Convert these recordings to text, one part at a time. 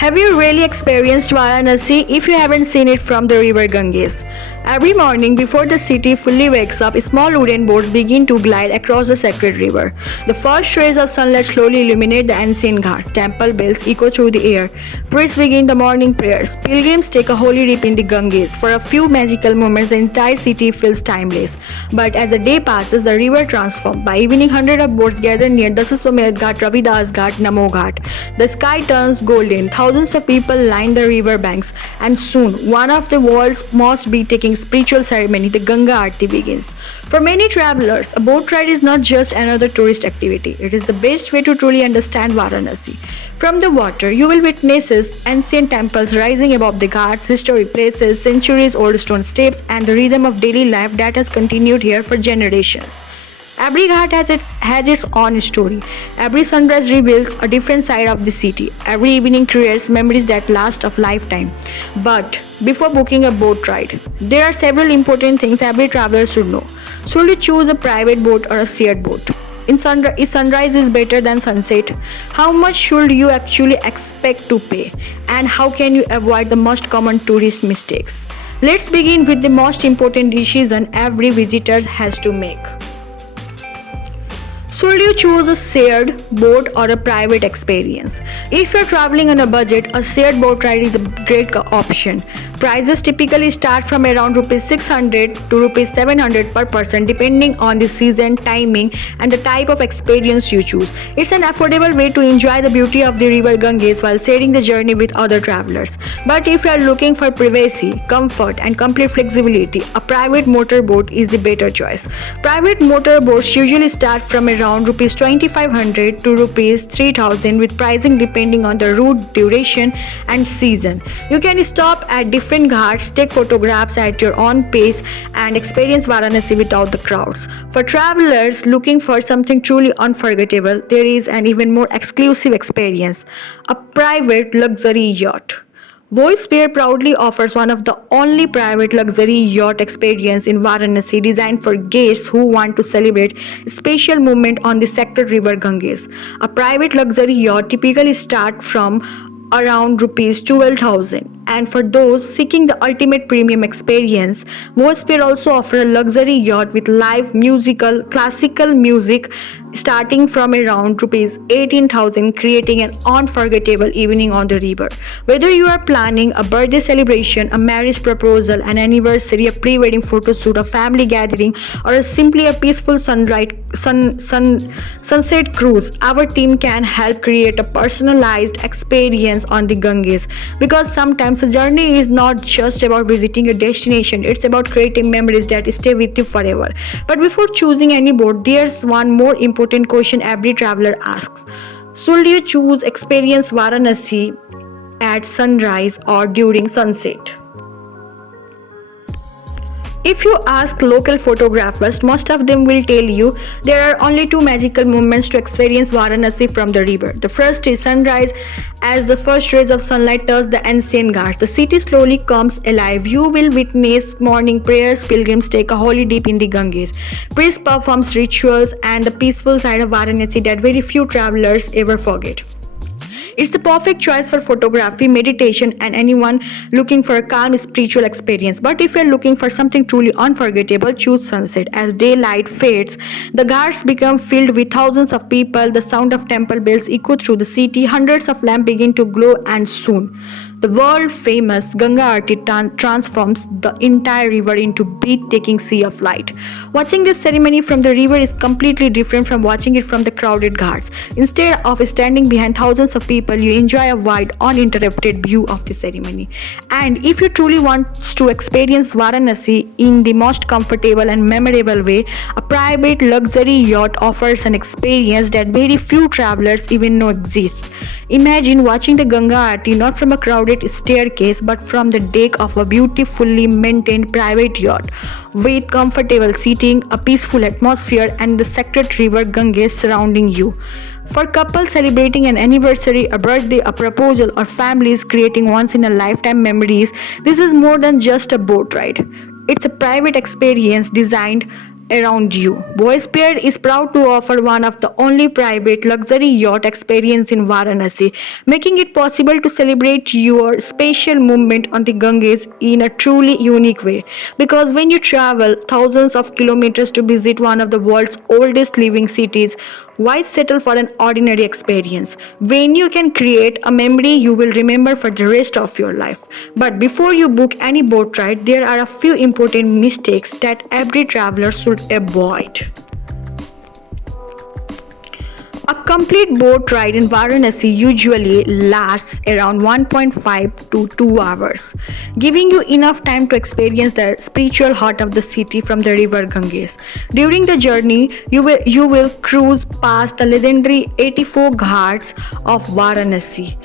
Have you really experienced Varanasi if you haven't seen it from the river Ganges? Every morning before the city fully wakes up, small wooden boats begin to glide across the sacred river. The first rays of sunlight slowly illuminate the ancient ghats. Temple bells echo through the air. Priests begin the morning prayers. Pilgrims take a holy dip in the Ganges. For a few magical moments, the entire city feels timeless. But as the day passes, the river transforms. By evening, hundreds of boats gather near Dasaswamedh Ghat, Ravidas Ghat, Namo Ghat. The sky turns golden. Thousands of people line the river banks, and soon one of the world's most breathtaking spiritual ceremony, the Ganga Aarti, begins. For many travelers, a boat ride is not just another tourist activity. It is the best way to truly understand Varanasi. From the water, you will witness ancient temples rising above the ghats, historic places, centuries-old stone steps, and the rhythm of daily life that has continued here for generations. Every ghat has its own story. Every sunrise reveals a different side of the city. Every evening creates memories that last a lifetime. But before booking a boat ride, there are several important things every traveler should know. Should you choose a private boat or a shared boat? If sunrise is better than sunset, how much should you actually expect to pay? And how can you avoid the most common tourist mistakes? Let's begin with the most important decision every visitor has to make. Should you choose a shared boat or a private experience? If you're traveling on a budget, a shared boat ride is a great option. Prices typically start from around Rs 600 to Rs 700 per person depending on the season, timing, and the type of experience you choose. It's an affordable way to enjoy the beauty of the river Ganges while sharing the journey with other travelers. But if you are looking for privacy, comfort, and complete flexibility, a private motorboat is the better choice. Private motorboats usually start from around Rs 2500 to Rs 3000 with pricing depending on the route, duration, and season. You can stop at different ghats, take photographs at your own pace, and experience Varanasi without the crowds. For travelers looking for something truly unforgettable, there is an even more exclusive experience: a private luxury yacht. Voice Bear proudly offers one of the only private luxury yacht experience in Varanasi designed for guests who want to celebrate a special moment on the sacred river Ganges. A private luxury yacht typically starts from around Rs 12,000, and for those seeking the ultimate premium experience, Vosphere also offers a luxury yacht with live classical music starting from around Rs 18,000, creating an unforgettable evening on the river. Whether you are planning a birthday celebration, a marriage proposal, an anniversary, a pre-wedding photo shoot, a family gathering, or simply a peaceful sunset cruise, our team can help create a personalized experience on the Ganges. Because sometimes a journey is not just about visiting a destination, it's about creating memories that stay with you forever. But before choosing any boat, there's one more important question every traveler asks. Should you choose experience Varanasi at sunrise or during sunset? If you ask local photographers, most of them will tell you there are only two magical moments to experience Varanasi from the river. The first is sunrise. As the first rays of sunlight touch the ancient ghats, the city slowly comes alive. You will witness morning prayers, pilgrims take a holy dip in the Ganges, priests perform rituals, and the peaceful side of Varanasi that very few travelers ever forget. It's the perfect choice for photography, meditation, and anyone looking for a calm spiritual experience. But if you're looking for something truly unforgettable, choose sunset. As daylight fades, the ghats become filled with thousands of people. The sound of temple bells echo through the city. Hundreds of lamps begin to glow, and soon the world-famous Ganga Aarti transforms the entire river into breathtaking sea of light. Watching this ceremony from the river is completely different from watching it from the crowded ghats. Instead of standing behind thousands of people, you enjoy a wide, uninterrupted view of the ceremony. And if you truly want to experience Varanasi in the most comfortable and memorable way, a private luxury yacht offers an experience that very few travelers even know exists. Imagine watching the Ganga Aarti not from a crowded staircase but from the deck of a beautifully maintained private yacht with comfortable seating, a peaceful atmosphere, and the sacred river Ganges surrounding you. For couples celebrating an anniversary, a birthday, a proposal, or families creating once-in-a-lifetime memories, this is more than just a boat ride. It's a private experience designed around you. Voyasphere is proud to offer one of the only private luxury yacht experience in Varanasi, making it possible to celebrate your special moment on the Ganges in a truly unique way. Because when you travel thousands of kilometers to visit one of the world's oldest living cities, why settle for an ordinary experience when you can create a memory you will remember for the rest of your life? But before you book any boat ride, there are a few important mistakes that every traveler should avoid. A complete boat ride in Varanasi usually lasts around 1.5 to 2 hours, giving you enough time to experience the spiritual heart of the city from the river Ganges. During the journey, you will cruise past the legendary 84 ghats of Varanasi.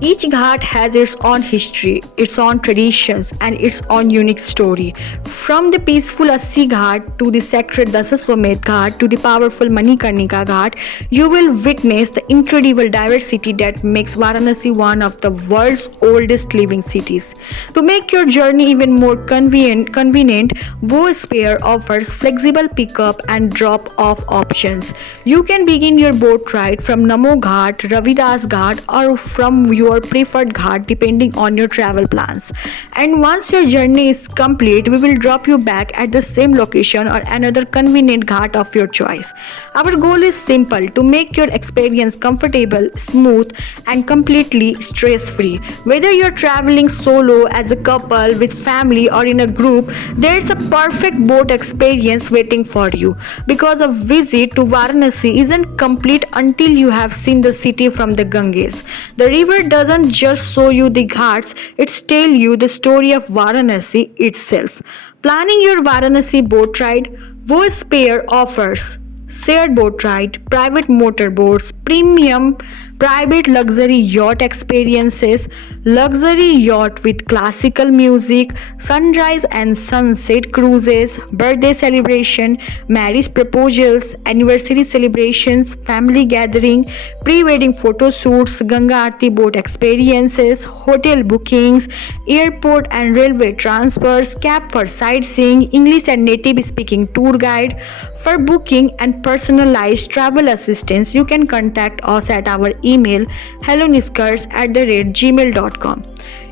Each ghat has its own history, its own traditions, and its own unique story. From the peaceful Assi Ghat to the sacred Dasaswamedh Ghat to the powerful Manikarnika Ghat, you will witness the incredible diversity that makes Varanasi one of the world's oldest living cities. To make your journey even more convenient, Voyasphere offers flexible pickup and drop-off options. You can begin your boat ride from Namo Ghat, Ravidas Ghat, or from your preferred ghat depending on your travel plans. And once your journey is complete, we will drop you back at the same location or another convenient ghat of your choice. Our goal is simple: to make your experience comfortable, smooth, and completely stress-free. Whether you're traveling solo, as a couple, with family, or in a group, there's a perfect boat experience waiting for you. Because a visit to Varanasi isn't complete until you have seen the city from the Ganges. The river doesn't just show you the ghats, it's tell you the story of Varanasi itself. Planning your Varanasi boat ride, Voyasphere offers shared boat ride, private motorboats, premium private luxury yacht experiences, luxury yacht with classical music, sunrise and sunset cruises, birthday celebration, marriage proposals, anniversary celebrations, family gathering, pre-wedding photo shoots, Ganga Aarti boat experiences, hotel bookings, airport and railway transfers, cab for sightseeing, English and native speaking tour guide. For booking and personalized travel assistance, you can contact us at our email helloniskers@gmail.com.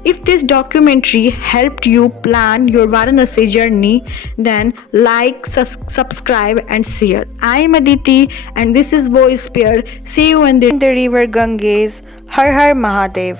If this documentary helped you plan your Varanasi journey, then like, subscribe and share. I am Aditi and this is Voyasphere. See you in the river Ganges. Har Har Mahadev.